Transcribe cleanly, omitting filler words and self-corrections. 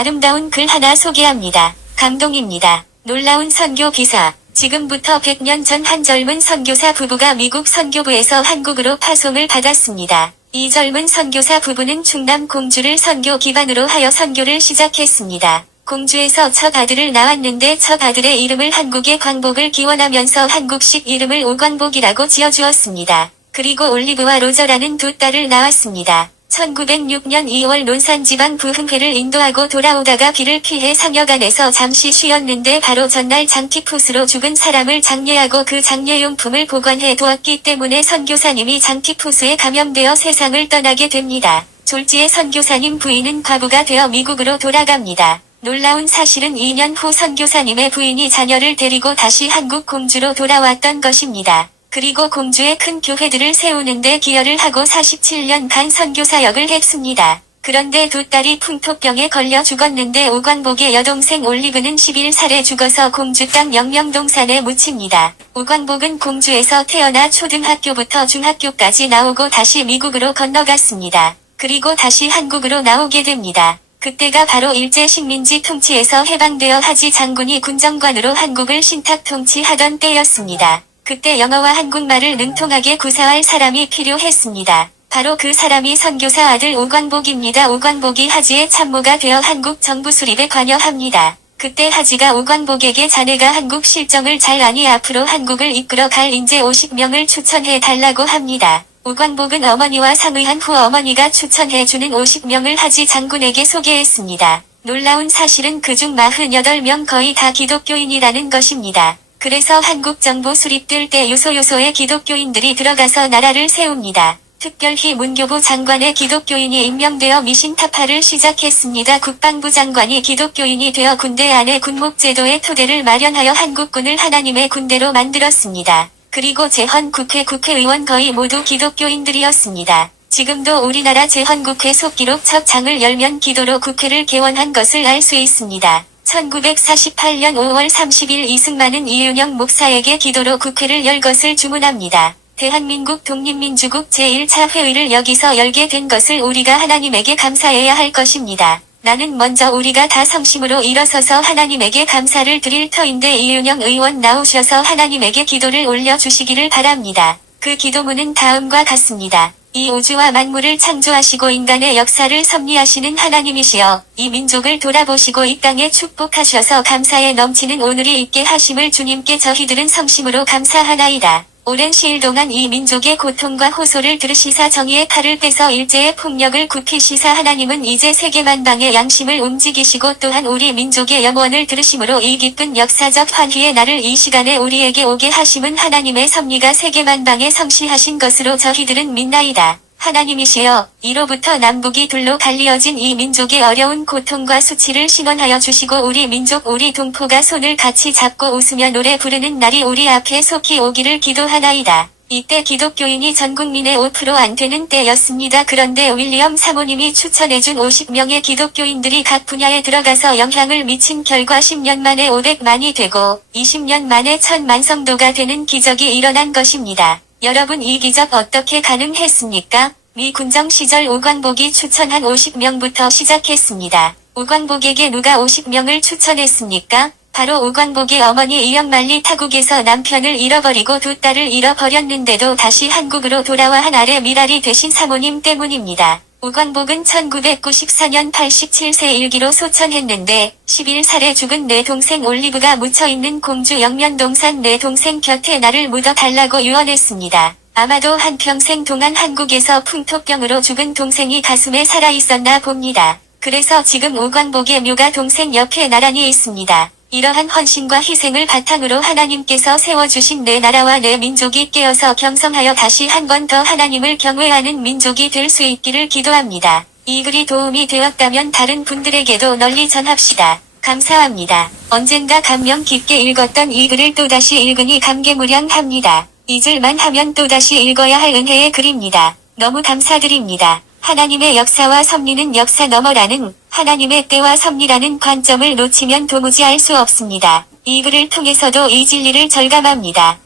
아름다운 글 하나 소개합니다. 감동입니다. 놀라운 선교 기사. 지금부터 100년 전 한 젊은 선교사 부부가 미국 선교부에서 한국으로 파송을 받았습니다. 이 젊은 선교사 부부는 충남 공주를 선교 기반으로 하여 선교를 시작했습니다. 공주에서 첫 아들을 낳았는데 첫 아들의 이름을 한국의 광복을 기원하면서 한국식 이름을 오광복이라고 지어주었습니다. 그리고 올리브와 로저라는 두 딸을 낳았습니다. 1906년 2월 논산지방 부흥회를 인도하고 돌아오다가 비를 피해 상여관에서 잠시 쉬었는데 바로 전날 장티푸스로 죽은 사람을 장례하고 그 장례용품을 보관해 두었기 때문에 선교사님이 장티푸스에 감염되어 세상을 떠나게 됩니다. 졸지에 선교사님 부인은 과부가 되어 미국으로 돌아갑니다. 놀라운 사실은 2년 후 선교사님의 부인이 자녀를 데리고 다시 한국 공주로 돌아왔던 것입니다. 그리고 공주의 큰 교회들을 세우는데 기여를 하고 47년간 선교사역을 했습니다. 그런데 두 딸이 풍토병에 걸려 죽었는데 오광복의 여동생 올리브는 11살에 죽어서 공주 땅 영명동산에 묻힙니다. 오광복은 공주에서 태어나 초등학교부터 중학교까지 나오고 다시 미국으로 건너갔습니다. 그리고 다시 한국으로 나오게 됩니다. 그때가 바로 일제식민지 통치에서 해방되어 하지 장군이 군정관으로 한국을 신탁 통치하던 때였습니다. 그때 영어와 한국말을 능통하게 구사할 사람이 필요했습니다. 바로 그 사람이 선교사 아들 오광복입니다. 오광복이 하지의 참모가 되어 한국 정부 수립에 관여합니다. 그때 하지가 오광복에게 자네가 한국 실정을 잘 아니 앞으로 한국을 이끌어 갈 인재 50명을 추천해 달라고 합니다. 오광복은 어머니와 상의한 후 어머니가 추천해주는 50명을 하지 장군에게 소개했습니다. 놀라운 사실은 그중 48명 거의 다 기독교인이라는 것입니다. 그래서 한국 정부 수립될 때 요소요소의 기독교인들이 들어가서 나라를 세웁니다. 특별히 문교부 장관의 기독교인이 임명되어 미신타파를 시작했습니다. 국방부 장관이 기독교인이 되어 군대 안에 군목제도의 토대를 마련하여 한국군을 하나님의 군대로 만들었습니다. 그리고 재헌국회 국회의원 거의 모두 기독교인들이었습니다. 지금도 우리나라 재헌국회 속기록 첫 장을 열면 기도로 국회를 개원한 것을 알 수 있습니다. 1948년 5월 30일 이승만은 이윤영 목사에게 기도로 국회를 열 것을 주문합니다. 대한민국 독립민주국 제1차 회의를 여기서 열게 된 것을 우리가 하나님에게 감사해야 할 것입니다. 나는 먼저 우리가 다 성심으로 일어서서 하나님에게 감사를 드릴 터인데 이윤영 의원 나오셔서 하나님에게 기도를 올려주시기를 바랍니다. 그 기도문은 다음과 같습니다. 이 우주와 만물을 창조하시고 인간의 역사를 섭리하시는 하나님이시여, 이 민족을 돌아보시고 이 땅에 축복하셔서 감사에 넘치는 오늘이 있게 하심을 주님께 저희들은 성심으로 감사하나이다. 오랜 시일 동안 이 민족의 고통과 호소를 들으시사 정의의 칼을 빼서 일제의 폭력을 굽히시사 하나님은 이제 세계만방의 양심을 움직이시고 또한 우리 민족의 염원을 들으심으로 이 기쁜 역사적 환희의 날을 이 시간에 우리에게 오게 하심은 하나님의 섭리가 세계만방에 성취하신 것으로 저희들은 믿나이다. 하나님이시여, 이로부터 남북이 둘로 갈리어진 이 민족의 어려운 고통과 수치를 신원하여 주시고 우리 민족 우리 동포가 손을 같이 잡고 웃으며 노래 부르는 날이 우리 앞에 속히 오기를 기도하나이다. 이때 기독교인이 전 국민의 5% 안 되는 때였습니다. 그런데 윌리엄 사모님이 추천해준 50명의 기독교인들이 각 분야에 들어가서 영향을 미친 결과 10년 만에 500만이 되고 20년 만에 1000만 성도가 되는 기적이 일어난 것입니다. 여러분, 이 기적 어떻게 가능했습니까? 미 군정 시절 오광복이 추천한 50명부터 시작했습니다. 오광복에게 누가 50명을 추천했습니까? 바로 오광복의 어머니 이영만리 타국에서 남편을 잃어버리고 두 딸을 잃어버렸는데도 다시 한국으로 돌아와 한 아래 미랄이 되신 사모님 때문입니다. 오광복은 1994년 87세 일기로 소천했는데 11살에 죽은 내 동생 올리브가 묻혀있는 공주 영면동산 내 동생 곁에 나를 묻어달라고 유언했습니다. 아마도 한평생 동안 한국에서 풍토병으로 죽은 동생이 가슴에 살아있었나 봅니다. 그래서 지금 오광복의 묘가 동생 옆에 나란히 있습니다. 이러한 헌신과 희생을 바탕으로 하나님께서 세워주신 내 나라와 내 민족이 깨어서 경성하여 다시 한 번 더 하나님을 경외하는 민족이 될 수 있기를 기도합니다. 이 글이 도움이 되었다면 다른 분들에게도 널리 전합시다. 감사합니다. 언젠가 감명 깊게 읽었던 이 글을 또다시 읽으니 감개무량합니다. 잊을만 하면 또다시 읽어야 할 은혜의 글입니다. 너무 감사드립니다. 하나님의 역사와 섭리는 역사 너머라는 하나님의 때와 섭리라는 관점을 놓치면 도무지 알 수 없습니다. 이 글을 통해서도 이 진리를 절감합니다.